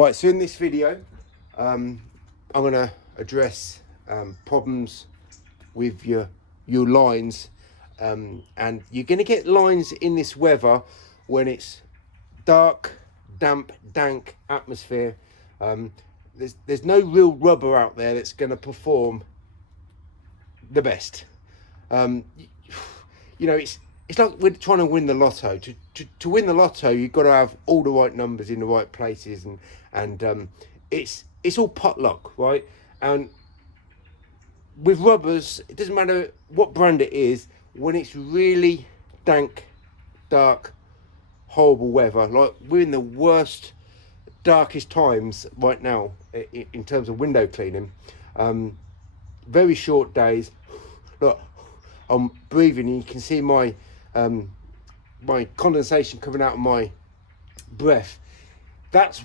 Right, so in this video, I'm going to address problems with your lines, and you're going to get lines in this weather when it's dark, damp, dank atmosphere. There's no real rubber out there that's going to perform the best. You know, it's like we're trying to win the lotto. To win the lotto, you've got to have all the right numbers in the right places, and it's all pot luck, right? And with rubbers, it doesn't matter what brand it is. When it's really dank, dark, horrible weather, like we're in the worst, darkest times right now in terms of window cleaning. Very short days. Look, I'm breathing, and you can see my my condensation coming out of my breath. That's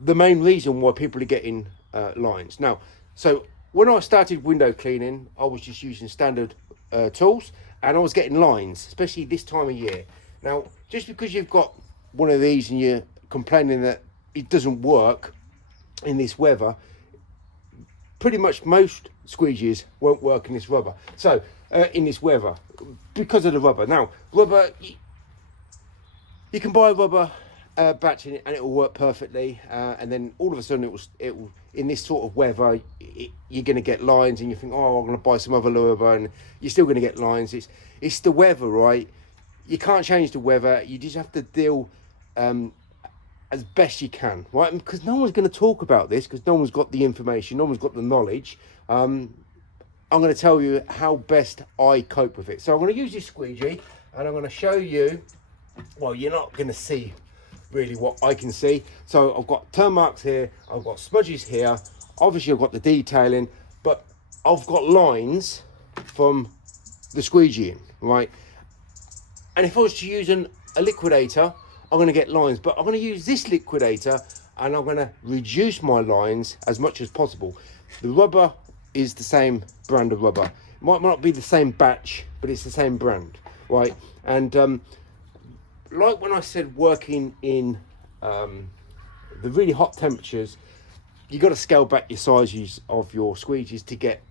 the main reason why people are getting lines. Now, so when I started window cleaning, I was just using standard tools, and I was getting lines, especially this time of year. Now, just because you've got one of these and you're complaining that it doesn't work in this weather, pretty much most squeegees won't work in this rubber. So in this weather, because of the rubber. Now, rubber, you can buy a rubber batch in it and it will work perfectly, and then all of a sudden it will in this sort of weather, you're going to get lines, and you think, oh, I'm going to buy some other rubber, and you're still going to get lines. It's the weather, right? You can't change the weather. You just have to deal as best you can, right? Because no one's going to talk about this, because no one's got the information, no one's got the knowledge. I'm going to tell you how best I cope with it. So I'm going to use this squeegee, and I'm going to show you. Well, you're not going to see really what I can see. So I've got turn marks here, I've got smudges here, obviously I've got the detailing, but I've got lines from the squeegeeing, right? And if I was to use a liquidator, I'm going to get lines, but I'm going to use this liquidator, and I'm going to reduce my lines as much as possible. The rubber is the same brand of rubber. It might not be the same batch, but it's the same brand, right? And like when I said, working in the really hot temperatures, you got to scale back your sizes of your squeegees to get,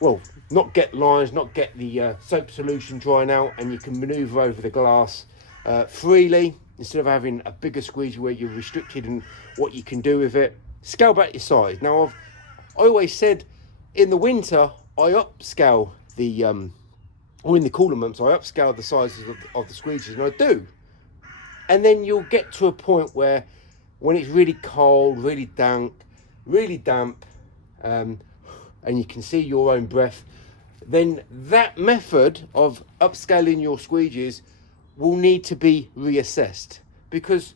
well, not get lines, not get the soap solution drying out, and you can maneuver over the glass freely instead of having a bigger squeegee where you're restricted in what you can do with it. Scale back your size. Now, I always said in the winter I upscale the or in the cooler months I upscale the sizes of the squeegees, and I do. And then you'll get to a point where when it's really cold, really damp, and you can see your own breath, then that method of upscaling your squeegees will need to be reassessed, because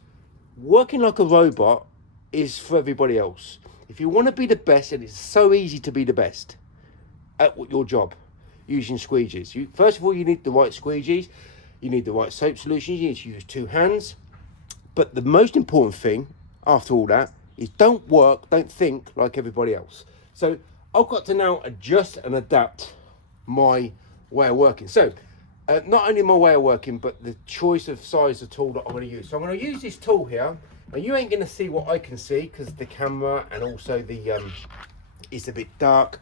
working like a robot is for everybody else. If you want to be the best, and it's so easy to be the best at your job using squeegees, first of all, you need the right squeegees, you need the right soap solutions, you need to use two hands. But the most important thing after all that is don't think like everybody else. So I've got to now adjust and adapt my way of working. So not only my way of working, but the choice of size of tool that I'm going to use. So I'm going to use this tool here. Now, you ain't going to see what I can see because the camera, and also the it's a bit dark.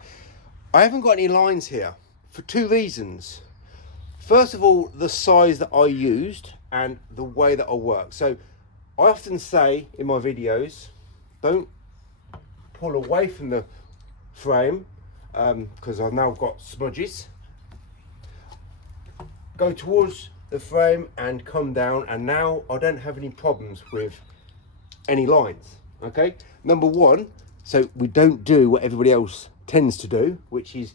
I haven't got any lines here for two reasons. First of all, the size that I used and the way that I work. So I often say in my videos, don't pull away from the frame, because I've now got smudges. Go towards the frame and come down, and now I don't have any problems with any lines. Okay, number one, so we don't do what everybody else tends to do, which is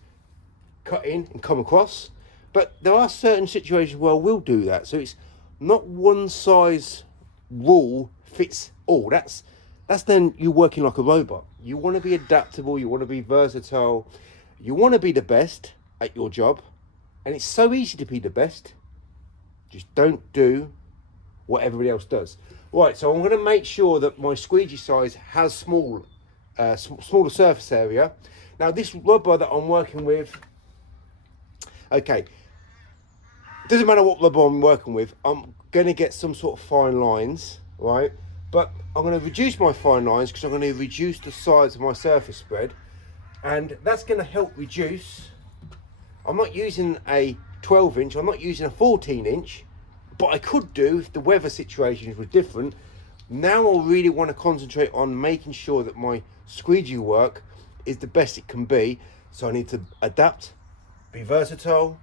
cut in and come across. But there are certain situations where we'll do that. So it's not one size rule fits all. That's then you working like a robot. You want to be adaptable, you want to be versatile, you want to be the best at your job, and it's so easy to be the best. Just don't do what everybody else does. Right, so I'm going to make sure that my squeegee size has smaller surface area. Now, this rubber that I'm working with, okay, doesn't matter what rubber I'm working with, I'm going to get some sort of fine lines, right? But I'm going to reduce my fine lines because I'm going to reduce the size of my surface spread, and that's going to help reduce. I'm not using a 12-inch, I'm not using a 14-inch, but I could do if the weather situations were different. Now I really want to concentrate on making sure that my squeegee work is the best it can be. So I need to adapt, be versatile,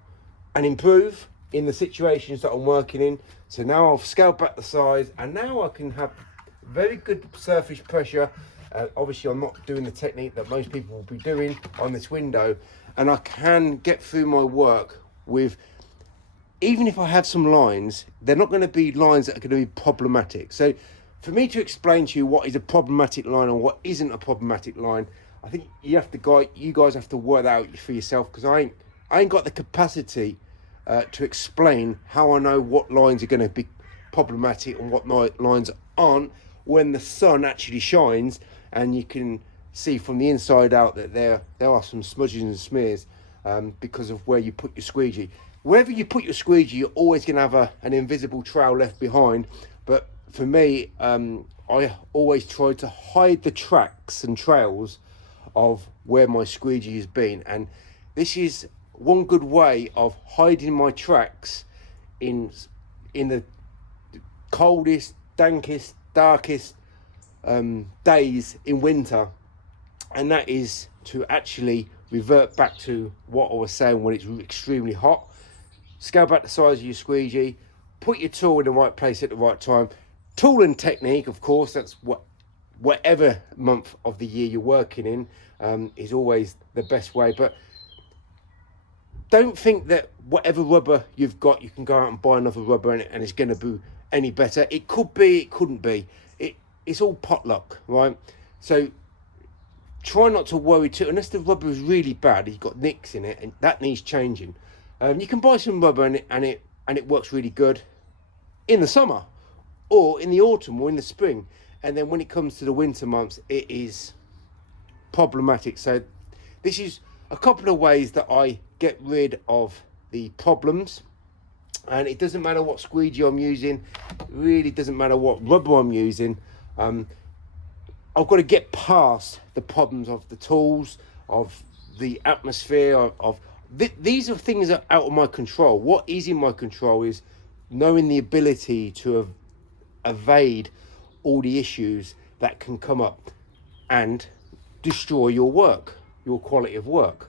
and improve in the situations that I'm working in. So now I've scaled back the size, and now I can have very good surface pressure. Obviously I'm not doing the technique that most people will be doing on this window, and I can get through my work with, even if I have some lines, they're not going to be lines that are going to be problematic. So for me to explain to you what is a problematic line and what isn't a problematic line, I think you guys have to work that out for yourself, because I ain't got the capacity to explain how I know what lines are going to be problematic and what lines aren't, when the sun actually shines and you can see from the inside out that there are some smudges and smears because of where you put your squeegee. Wherever you put your squeegee, you're always going to have an invisible trail left behind. But for me, I always try to hide the tracks and trails of where my squeegee has been, and this is one good way of hiding my tracks in the coldest, dankest, darkest days in winter, and that is to actually revert back to what I was saying when it's extremely hot. Scale back the size of your squeegee, put your tool in the right place at the right time. Tool and technique, of course, that's whatever month of the year you're working in, is always the best way. But don't think that whatever rubber you've got, you can go out and buy another rubber and it's going to be any better. It could be, it couldn't be. It's all potluck, right? So try not to worry too, unless the rubber is really bad, you've got nicks in it, and that needs changing. You can buy some rubber and it works really good in the summer, or in the autumn, or in the spring. And then when it comes to the winter months, it is problematic. So this is a couple of ways that I get rid of the problems. And it doesn't matter what squeegee I'm using, it really doesn't matter what rubber I'm using. I've got to get past the problems of the tools, of the atmosphere, these are things that are out of my control. What is in my control is knowing the ability to evade all the issues that can come up and destroy your work, your quality of work.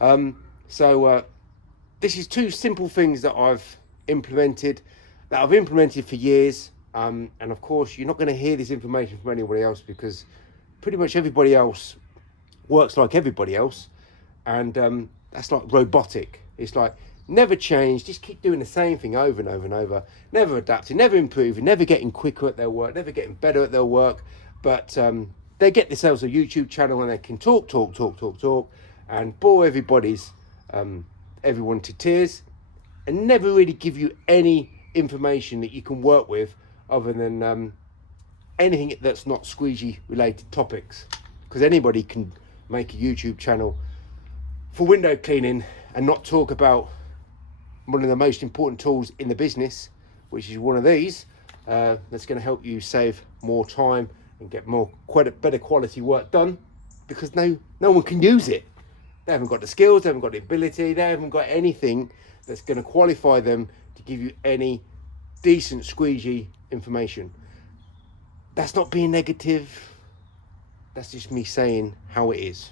This is two simple things that I've implemented for years. And of course, you're not going to hear this information from anybody else, because pretty much everybody else works like everybody else. And that's like robotic. It's like never change, just keep doing the same thing over and over and over, never adapting, never improving, never getting quicker at their work, never getting better at their work. But they get themselves a YouTube channel and they can talk and bore everyone to tears, and never really give you any information that you can work with other than anything that's not squeegee related topics. Because anybody can make a YouTube channel for window cleaning and not talk about one of the most important tools in the business, which is one of these, that's going to help you save more time and get better quality work done, because no one can use it. They haven't got the skills, they haven't got the ability, they haven't got anything that's going to qualify them to give you any decent squeegee information. That's not being negative, that's just me saying how it is.